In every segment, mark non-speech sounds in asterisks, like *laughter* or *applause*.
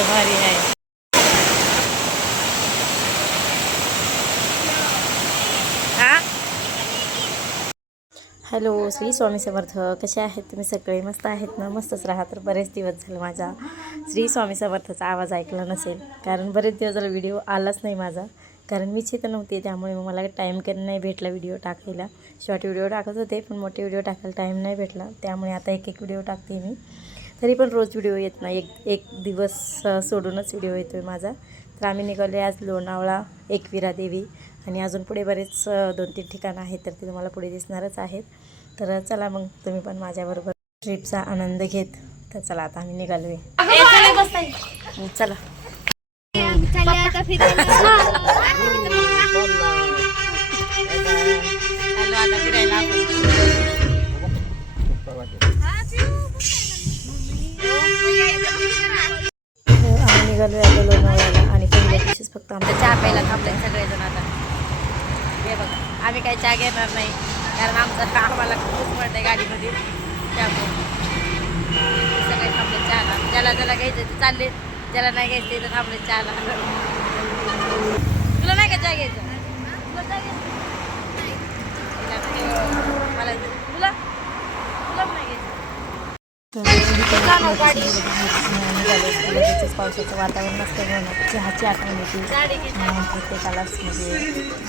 इकडं भारी आहे. हॅलो श्री स्वामी समर्थ. कसे आहेत तुम्ही सगळे? मस्त आहेत ना? मस्तच राहा. तर बरेच दिवस झाले माझा श्री स्वामी समर्थाचा आवाज ऐकला नसेल. कारण बरेच दिवस झाला व्हिडिओ आलाच नाही माझा. कारण मीच इथं नव्हते त्यामुळे मग मला टाईम कधी नाही भेटला व्हिडिओ टाकायला. शॉर्ट व्हिडिओ टाकत होते पण मोठे व्हिडिओ टाकायला टाईम नाही भेटला. त्यामुळे आता एक एक व्हिडिओ टाकते मी. तरी पण रोज व्हिडिओ येत नाही. एक एक दिवस सोडूनच व्हिडिओ येतो आहे माझा. तर आम्ही निघाले आज लोणावळा एकविरा देवी. आणि अजून पुढे बरेच दोन तीन ठिकाणं आहेत तर ते तुम्हाला पुढे दिसणारच आहेत. तर चला मग तुम्ही पण माझ्याबरोबर ट्रिपचा आनंद घेत. तर चला आता आम्ही निघालो आहे चला फिरायला निघालो आता लोणावळ्याला आणि पहिल्या दिवशीच फक्त आमच्या चहा प्यायला थांबले सगळेजण आता. हे बघा आम्ही काही चहा घेणार नाही कारण आमचं आम्हाला खूप पडतंय गाडीमध्ये. त्यामुळे सगळे थांबले चहाला. ज्याला ज्याला घ्यायचं ते चालले ज्याला नाही घ्यायचं ते थांबले चहाला. तुला नाही का चहा घ्यायचं? मला तुला तुला नाही घ्यायचं. पावसाचं वातावरण असल्यामुळे चहाची आठवण अं, प्रत्येकालाच म्हणजे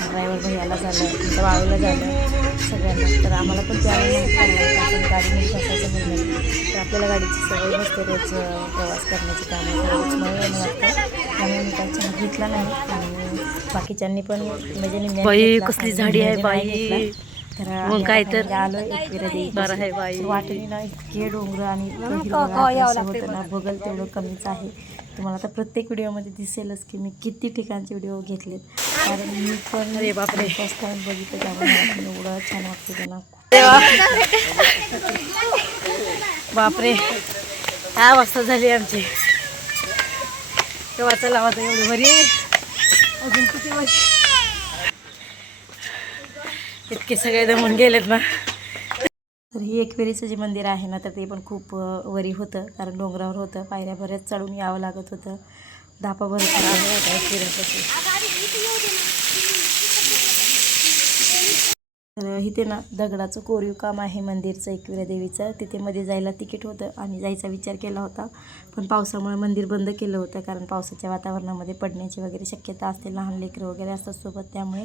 ड्रायव्हर भैयाला झालं वाळूला झालं सगळ्यांना तर आम्हाला पण त्यावेळी माहिती झालं की आपण गाडीमध्ये बसायचं म्हणलं तर आपल्याला गाडीची सवय नसते रोज प्रवास करण्याची त्यामुळे रोज मला वाटतं मी काही चहा घेतला नाही आणि बाकीच्यांनी पण म्हणजे कसली झाडी आहे बाई. मग काय तर? बरं आहे बाई. इतके डोंगर आणि बघल तेवढं कमीच आहे. तुम्हाला आता प्रत्येक व्हिडिओमध्ये दिसेलच की मी किती ठिकाणचे व्हिडिओ घेतलेत. कारण मी पण अरे बापरे. फर्स्ट टाइम बघितलं त्यामुळे एवढं छान वाटतं त्यांना. बापरे. दहा वाजता झाली आमची? तेव्हा चला आता एवढं बरी? अजून किती वर्ष इतके सगळे दमून गेलेत ना. तर ही एकवेरीचं जे मंदिर आहे ना तर ते पण खूप वरी होतं. कारण डोंगरावर होतं. पायऱ्या बऱ्याच चढून यावं लागत होतं. धापा भरपूर आलं होता तर इथे ना दगडाचं कोरीव काम आहे मंदिरचं एकविरा देवीचं. तिथे मध्ये जायला तिकीट होतं आणि जायचा विचार केला होता. पण पावसामुळे मंदिर बंद केलं होतं. कारण पावसाच्या वातावरणामध्ये पडण्याची वगैरे शक्यता असते. लहान लेकरं वगैरे असतात सोबत त्यामुळे.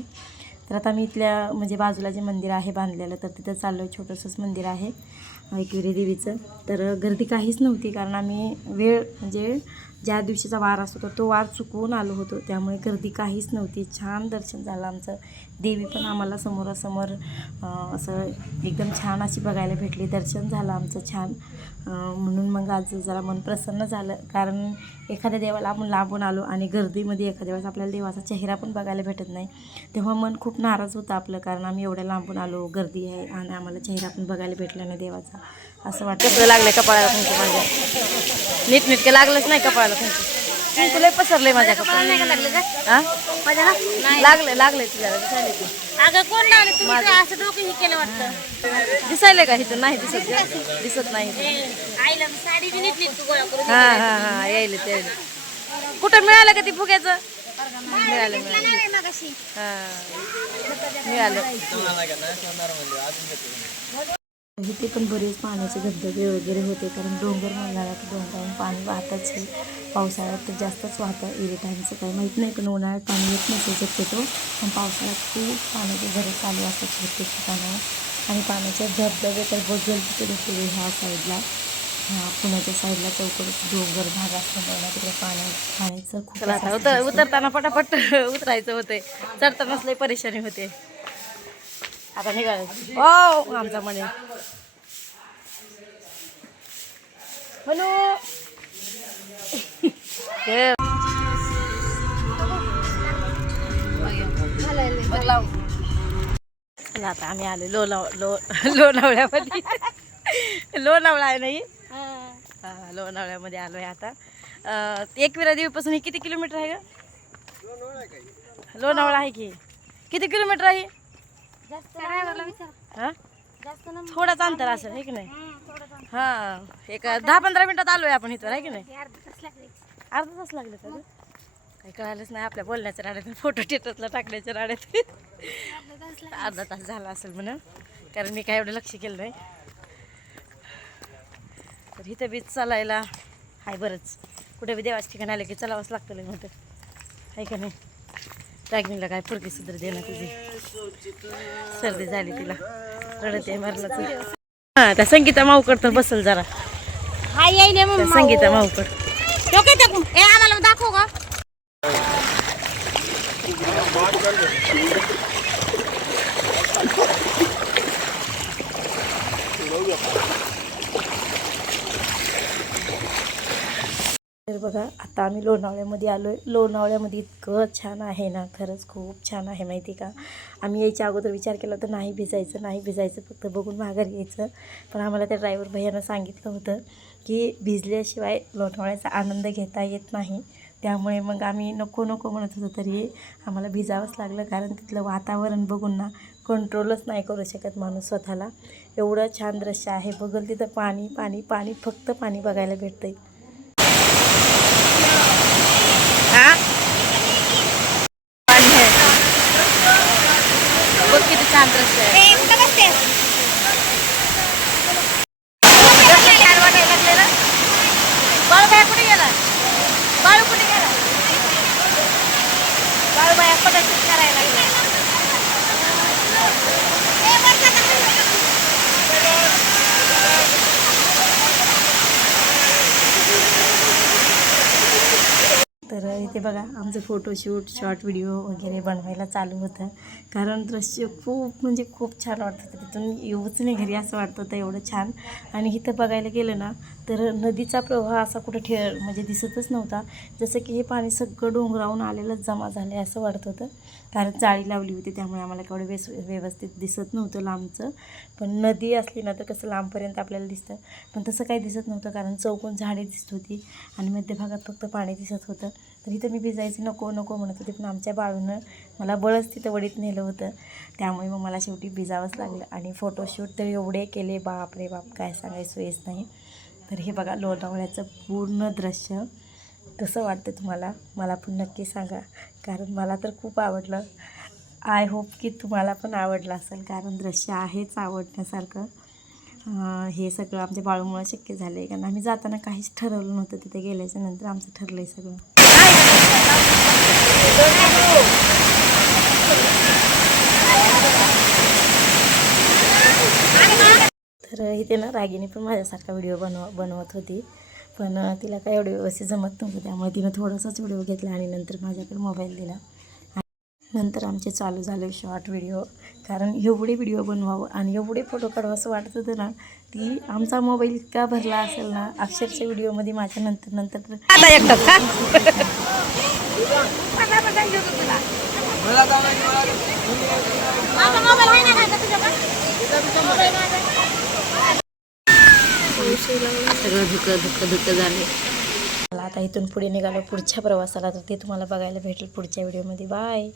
तर आता मी इथल्या म्हणजे बाजूला जे मंदिर आहे बांधलेलं तर तिथं चाललो आहे छोटंसंच मंदिर आहे ऐकिरी देवीचं. तर गर्दी काहीच नव्हती कारण आम्ही वेळ म्हणजे ज्या दिवशीचा वार असतो तर तो वार चुकवून आलो होतो त्यामुळे गर्दी काहीच नव्हती. छान दर्शन झालं आमचं. देवी पण आम्हाला समोरासमोर असं एकदम छान अशी बघायला भेटली. दर्शन झालं आमचं छान. म्हणून मग आज जरा मन प्रसन्न झालं. कारण एखाद्या देवाला आपण लांबून आलो आणि गर्दीमध्ये एखाद्या वेळेस आपल्याला देवाचा चेहरा पण बघायला भेटत नाही तेव्हा मन खूप नाराज होतं आपलं. कारण आम्ही एवढ्या लांबून आलो गर्दी आहे आणि आम्हाला चेहरा पण बघायला भेटला नाही देवाचा. असं वाटतं. लागलं कपाळाला कुंकू माझ्या नीट नीटके लागलंच नाही कपाळाला कुंकू लय पसरलंय माझ्या कपाळाला हा? लागले लागले दिसायले की अगं कोण लावलं? तुम्ही तर असं डोकं हे केलं वाटतं. दिसायले का इथं? नाही दिसत. दिसत नाही. इथं. आईला साडी बी नीट नीट गोळा करून. हा हा हा यायले ते कुठं मिळालं का ती फुग्याचं? मिळालं मिळालं. नाही मगाशी. हा मिळालं. इथे पण बरेच पाण्याचे धबधबे वगैरे होते. कारण डोंगर म्हणला तर डोंगरावरून पाणी वाहतच आहे पावसाळ्यात तर जास्तच वाहतं एरी टाईमचं काही माहीत नाही. पण उन्हाळ्यात पाणी येत नसेल शक्यतो. पण पावसाळ्यात खूप पाण्याचे झरे चालू असतात प्रत्येक ठिकाणावर. आणि पाण्याचे धबधबे तर बघेल तिथे भेटले ह्या साईडला ह्या पुण्याच्या साईडला चौकड डोंगर भाग असल्यामुळे ना तिकडे पाण्या पाण्याचं खूप उतर उतरताना पटापट *laughs* उतरायचं होते चढतानाच लय परेशानी होते. आता निघाल. ओ आमचा म्हणे म्हणू हे. आता आम्ही आलो लोणाव लो लोणावळ्यामध्ये. लोणावळा आहे नाही हा, लोणावळ्यामध्ये आलोय आता. अं, एकविरा देवीपासून हे किती किलोमीटर आहे का लोणावळा आहे की. किती किलोमीटर आहे? हा? थोडाच अंतर असेल आहे की नाही? हा एक दहा पंधरा मिनिटात आलोय आपण इथं आहे की नाही? अर्धा तास लागले. अर्धा तास लागले का गं? काही कळालंच नाही आपल्या बोलण्याच्या राड्यात फोटो टेटसला टाकण्याच्या राड्यात अर्धा तास झाला असेल म्हणून कारण मी काय एवढं लक्ष केलं नाही. तर इथं बीच चालायला हाय बरंच. कुठे बी देवाच्या ठिकाणी आलं की चलावंच लागतं मोठं. आहे का नाही? रागिनीला काय फुरकी सुद्धा दे ना तुझी. सर्दी झाली तिला. रडत आहे मरणाचं. हा त्या संगीता माऊकड तर बसल जरा. हा येईल मग संगीता माऊकड तो आम्हाला दाखव का तर बघा आता आम्ही लोणावळ्यामध्ये आलो आहे लोणावळ्यामध्ये इतकं छान आहे ना खरंच खूप छान आहे माहिती का? आम्ही यायच्या अगोदर विचार केला तर नाही भिजायचं नाही भिजायचं फक्त बघून माघार यायचं पण आम्हाला त्या ड्रायव्हर भैयानं सांगितलं होतं की भिजल्याशिवाय लोणावळ्याचा आनंद घेता येत नाही. त्यामुळे मग आम्ही नको नको म्हणत होतो तरी आम्हाला भिजावंच लागलं. कारण तिथलं वातावरण बघून ना कंट्रोलच नाही करू शकत माणूस स्वतःला. एवढं छान दृश्य आहे. बघल तिथं पाणी पाणी पाणी फक्त पाणी बघायला भेटतं आहे पाणी आहे बघ किती छान दृश्य आहे ए कुठं बसते कसं छान वाटायला लागले ना बाळूबाया कुठे गेला बाळू कुठे गेला बाळूबाया फोटोशूट करायला लागले ते बघा आमचं फोटोशूट शॉर्ट व्हिडिओ वगैरे बनवायला चालू होतं. कारण दृश्य खूप म्हणजे खूप छान वाटत होतं. तिथून येऊच नाही घरी असं वाटत होतं एवढं छान. आणि इथं बघायला गेलं ना तर नदीचा प्रवाह असा कुठं ठे म्हणजे दिसतच नव्हता. जसं की हे पाणी सगळं डोंगरावून आलेलंच जमा झालं आहे असं वाटत होतं. कारण जाळी लावली होती त्यामुळे आम्हाला केवढं वेस व्यवस्थित दिसत नव्हतं लांबचं. पण नदी असली ना तर कसं लांबपर्यंत आपल्याला दिसतं. पण तसं काही दिसत नव्हतं कारण चौकून झाडे दिसत होती. आणि मध्यभागात फक्त पाणी दिसत होतं. तर इथं मी भिजायचं नको नको म्हणत होते. पण आमच्या बाळूनं मला बळच तिथं वडीत नेलं होतं. त्यामुळे मग मला शेवटी भिजावंच लागलं. आणि फोटोशूट तर एवढे केले. बाप रे बाप काय सांगायचं येस नाही. तर हे बघा लोणावळ्याचं पूर्ण दृश्य. कसं वाटतं तुम्हाला? मला पण नक्की सांगा. कारण मला तर खूप आवडलं. आय होप की तुम्हाला पण आवडलं असेल. कारण दृश्य आहेच आवडण्यासारखं. हे सगळं आमच्या बाळूमुळं शक्य झालं आहे कारण आम्ही जाताना काहीच ठरवलं नव्हतं तिथे गेल्याच्यानंतर आमचं ठरलं आहे सगळं. तर इथे ना रागिनी पण माझ्यासारखा व्हिडिओ बनव बनवत होती. पण तिला काय एवढं व्यवस्थित जमत नव्हतं. त्यामुळे तिनं थोडासाच व्हिडिओ घेतला आणि नंतर माझ्याकडे मोबाईल दिला. नंतर आमचे चालू झाले शॉर्ट व्हिडिओ कारण एवढे व्हिडिओ बनवावं आणि एवढे फोटो काढावं असं वाटत होतं ना की आमचा मोबाईल इतका भरला असेल ना अक्षरशः व्हिडिओमध्ये माझ्या नंतर नंतर सगळं धुकं धुकं धुकं झाले मला आता इथून पुढे निघालो पुढच्या प्रवासाला तर ते तुम्हाला बघायला भेटेल पुढच्या व्हिडिओमध्ये बाय